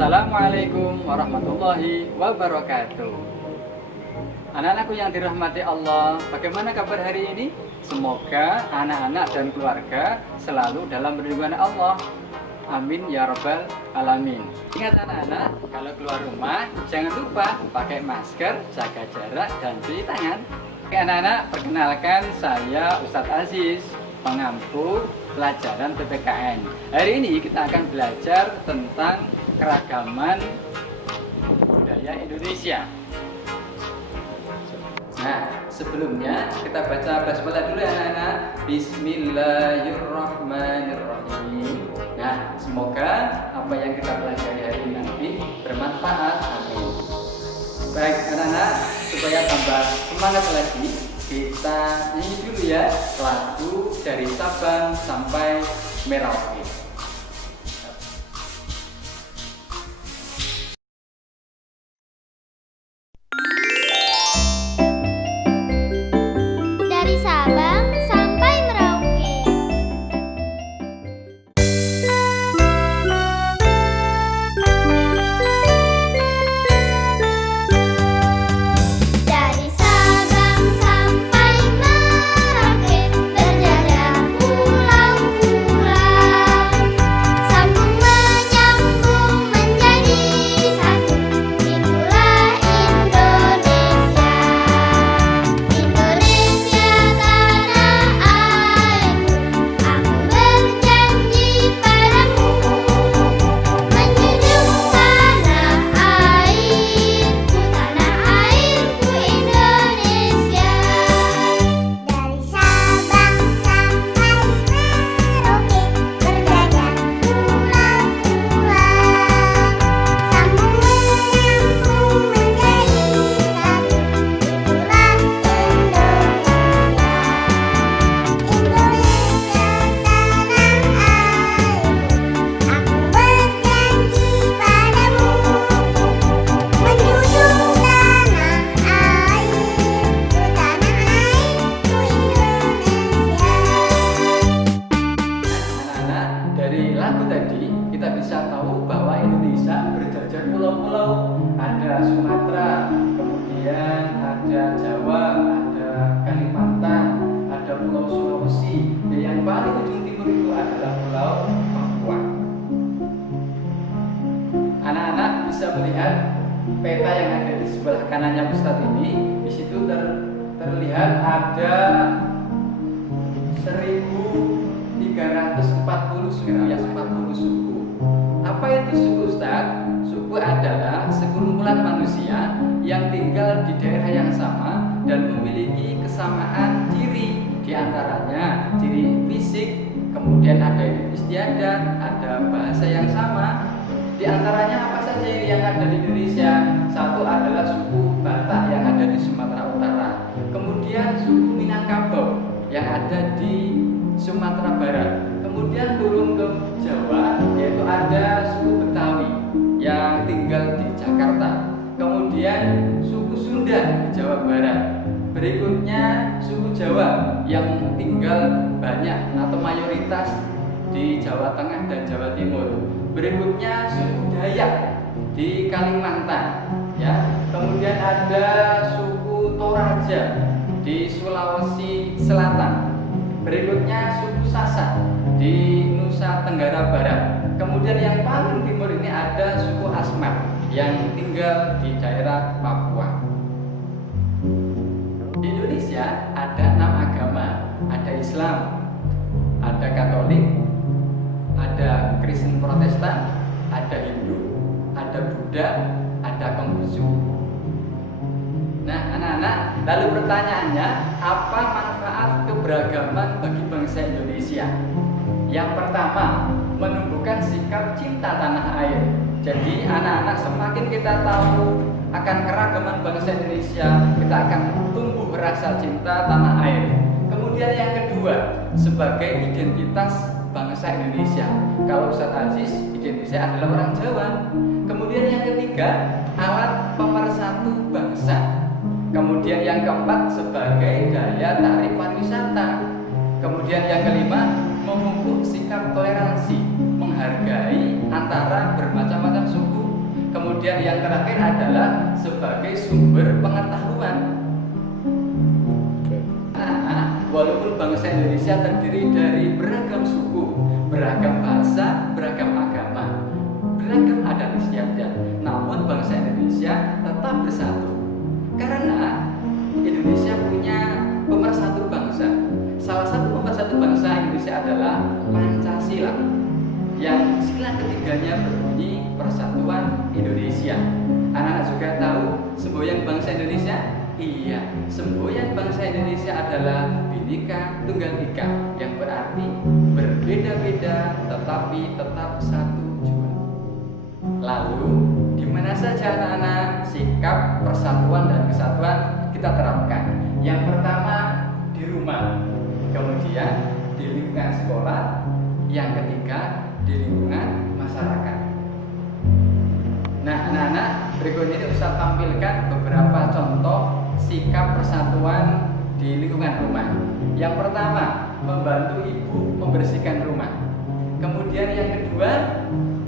Assalamualaikum warahmatullahi wabarakatuh. Anak-anakku yang dirahmati Allah, bagaimana kabar hari ini? Semoga anak-anak dan keluarga selalu dalam perlindungan Allah. Amin ya rabbal alamin. Ingat anak-anak, kalau keluar rumah jangan lupa pakai masker, jaga jarak, dan cuci tangan. Oke anak-anak, perkenalkan saya Ustadz Aziz, pengampu pelajaran PPKN. Hari ini kita akan belajar tentang keragaman budaya Indonesia. Nah, sebelumnya kita baca basmalah dulu ya anak-anak. Bismillahirrahmanirrahim. Nah, semoga apa yang kita pelajari hari ini nanti bermanfaat. Amin. Baik anak-anak, supaya tambah semangat lagi, kita nyanyi dulu ya lagu dari Sabang sampai Merauke. Dari Sabang sampai Merauke. Dari Sabang sampai Merauke berjajah pulau-pulau, sambung menyambung menjadi satu. Itulah Indonesia. Indonesia tanah airku, aku berjanji padamu, menjunjung tanah airku Indonesia. Dari Sabang sampai Merauke berjajah pulau-pulau, sambung menyambung menjadi satu. Itulah Indonesia. Indonesia tanah airku, aku berjanji padamu, menjunjung tanah airku Indonesia. Anak-anak, dari lagu tadi kita bisa tahu bahwa Indonesia berjajar pulau-pulau. Ada Sumatera, kemudian ada Jawa, ada Kalimantan, ada Pulau Sulawesi, dan yang paling ujung timur itu adalah Pulau Papua. Anak-anak bisa melihat peta yang ada di sebelah kanannya Ustadz ini. Di situ terlihat ada 1340 suku, ya 40 suku. Apa itu suku Ustadz? Suku adalah sekumpulan manusia yang tinggal di daerah yang sama dan memiliki kesamaan ciri. Di antaranya ciri fisik, kemudian ada identitas istiadat, ada bahasa yang sama. Di antaranya apa saja ini yang ada di Indonesia? Satu adalah suku Batak yang ada di Sumatera Utara. Kemudian suku Minangkabau yang ada di Sumatera Barat. Kemudian turun ke Jawa, yaitu ada suku Betawi yang tinggal di Jakarta. Kemudian suku Sunda di Jawa Barat. Berikutnya suku Jawa yang tinggal banyak atau mayoritas di Jawa Tengah dan Jawa Timur. Berikutnya suku Dayak di Kalimantan, ya. Kemudian ada suku Toraja di Sulawesi Selatan. Berikutnya suku Sasak di Nusa Tenggara Barat. Kemudian yang paling timur ini ada suku Asmat yang tinggal di daerah Papua. Di Indonesia ada 6 agama, ada Islam, ada Katolik, ada Kristen Protestan, ada Hindu, ada Buddha, ada Konghucu. Nah anak-anak, lalu pertanyaannya, apa manfaat keberagaman bagi bangsa Indonesia? Yang pertama, menumbuhkan sikap cinta tanah air. Jadi anak-anak, semakin kita tahu akan keragaman bangsa Indonesia, kita akan tumbuh rasa cinta tanah air. Kemudian yang kedua, sebagai identitas bangsa Indonesia. Kalau Ustadz Aziz, identitasnya adalah orang Jawa. Kemudian yang ketiga, alat pemersatu bangsa. Kemudian yang keempat, sebagai daya tarik pariwisata. Kemudian yang kelima, memupuk sikap toleransi, menghargai antara bermacam-macam suku Kemudian yang terakhir adalah sebagai sumber pengetahuan. Walaupun bangsa Indonesia terdiri dari beragam suku, beragam bahasa, beragam agama, beragam adat istiadat, namun bangsa Indonesia tetap bersatu. Karena Indonesia punya pemersatu bangsa. Salah satu pemersatu bangsa Indonesia adalah Pancasila, yang sila ketiganya berbunyi Persatuan Indonesia. Anak-anak juga tahu semboyan bangsa Indonesia? Iya, semboyan bangsa Indonesia adalah Bhinneka Tunggal Ika, yang berarti berbeda-beda tetapi tetap satu jua. Lalu, di mana saja anak-anak sikap persatuan dan kesatuan kita terapkan? Yang pertama di rumah, kemudian di lingkungan sekolah, yang ketiga di lingkungan masyarakat. Nah, anak-anak, berikut ini Ustaz tampilkan beberapa contoh sikap persatuan di lingkungan rumah. Yang pertama, membantu ibu membersihkan rumah. Kemudian yang kedua,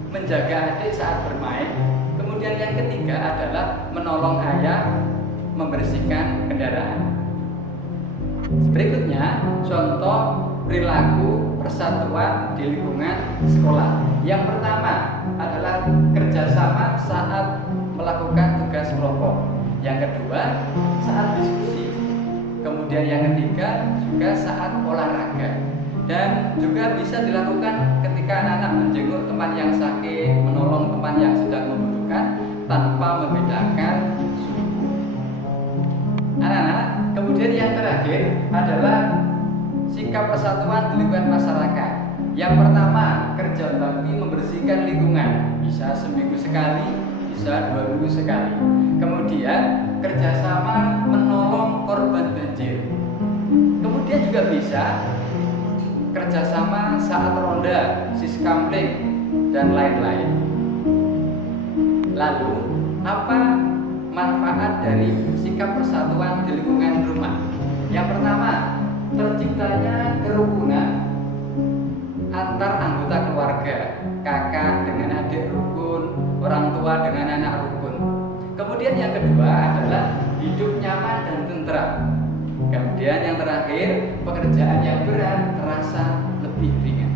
menjaga adik saat bermain. Kemudian yang ketiga adalah menolong ayah membersihkan kendaraan. Berikutnya, contoh perilaku persatuan di lingkungan sekolah. Yang pertama adalah kerjasama saat melakukan tugas kelompok. Yang kedua, saat diskusi. Kemudian yang ketiga juga saat olahraga. Dan juga bisa dilakukan ketika anak-anak menjenguk teman yang sakit, menolong teman yang sedang membutuhkan tanpa membedakan suku. Anak-anak, kemudian yang terakhir adalah sikap persatuan di lingkungan masyarakat. Yang pertama, kerja bakti membersihkan lingkungan. Bisa seminggu sekali, bisa 2 minggu sekali. Kemudian kerjasama menolong korban banjir. Kemudian juga bisa kerjasama saat ronda, siskamling, dan lain-lain. Lalu, apa manfaat dari sikap persatuan di lingkungan rumah? Yang pertama, terciptanya kerukunan antar anggota keluarga, kakak dengan adik rukun, orang tua dengan anak rukun. Kemudian yang kedua adalah hidup nyaman dan tentram. Kemudian yang terakhir, pekerjaan yang berat terasa lebih ringan.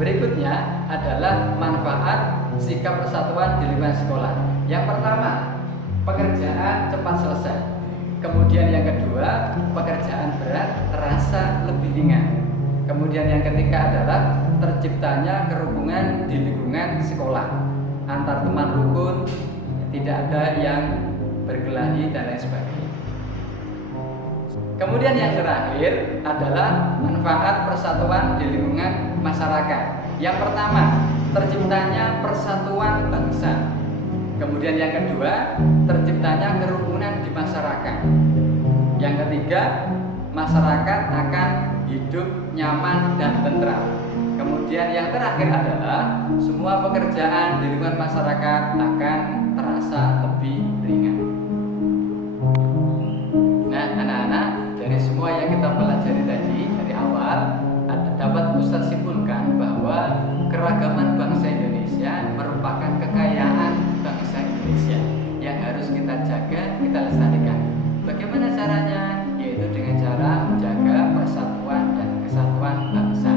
Berikutnya adalah manfaat sikap persatuan di lingkungan sekolah. Yang pertama, pekerjaan cepat selesai. Kemudian yang kedua, pekerjaan berat terasa lebih ringan. Kemudian yang ketiga adalah terciptanya kerukunan di lingkungan sekolah. Antar teman rukun, tidak ada yang berkelahi dan lain sebagainya. Kemudian yang terakhir adalah manfaat persatuan di lingkungan masyarakat. Yang pertama, terciptanya persatuan bangsa. Kemudian yang kedua, terciptanya kerukunan di masyarakat. Yang ketiga, masyarakat akan hidup nyaman dan tentram. Kemudian yang terakhir adalah semua pekerjaan di lingkungan masyarakat akan terasa lebih ringan. Nah, anak-anak, dari semua yang kita pelajari tadi dari awal, dapat Ustaz simpulkan bahwa keragaman bangsa Indonesia merupakan kekayaan bangsa Indonesia yang harus kita jaga, kita lestarikan. Bagaimana caranya? Yaitu dengan cara menjaga persatuan dan kesatuan bangsa.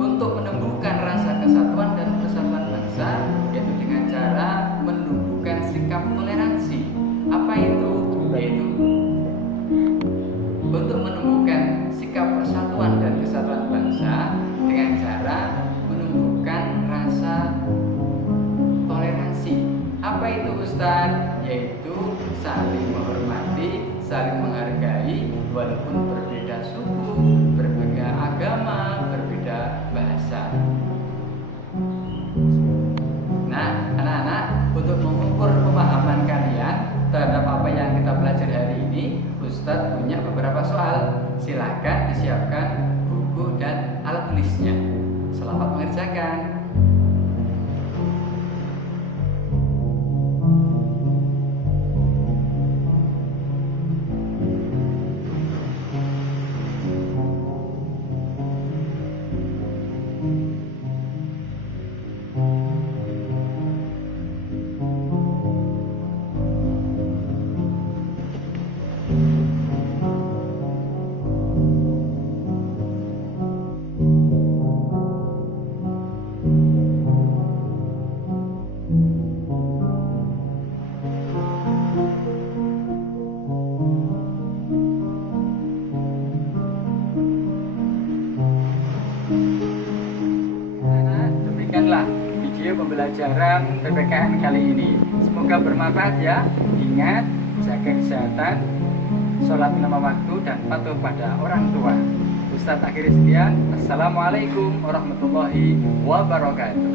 Untuk menumbuhkan rasa kesatuan dan persatuan bangsa, yaitu dengan cara menumbuhkan sikap toleransi. Apa itu? Yaitu untuk menumbuhkan sikap persatuan dan kesatuan bangsa dengan cara menumbuhkan rasa toleransi. Apa itu Ustaz? Yaitu saling menghormati, saling menghargai walaupun berbeda suku, berbeda agama, berbeda bahasa. Nah, anak-anak, untuk mengukur pemahaman kalian terhadap apa yang kita pelajari hari ini, Ustadz punya beberapa soal. Silakan disiapkan buku dan alat tulisnya. Selamat mengerjakan. video pembelajaran PPKN kali ini. Semoga bermanfaat ya. Ingat, jaga kesehatan, sholat lima waktu, dan patuh pada orang tua. Ustadz akhiri sekian. Assalamualaikum warahmatullahi wabarakatuh.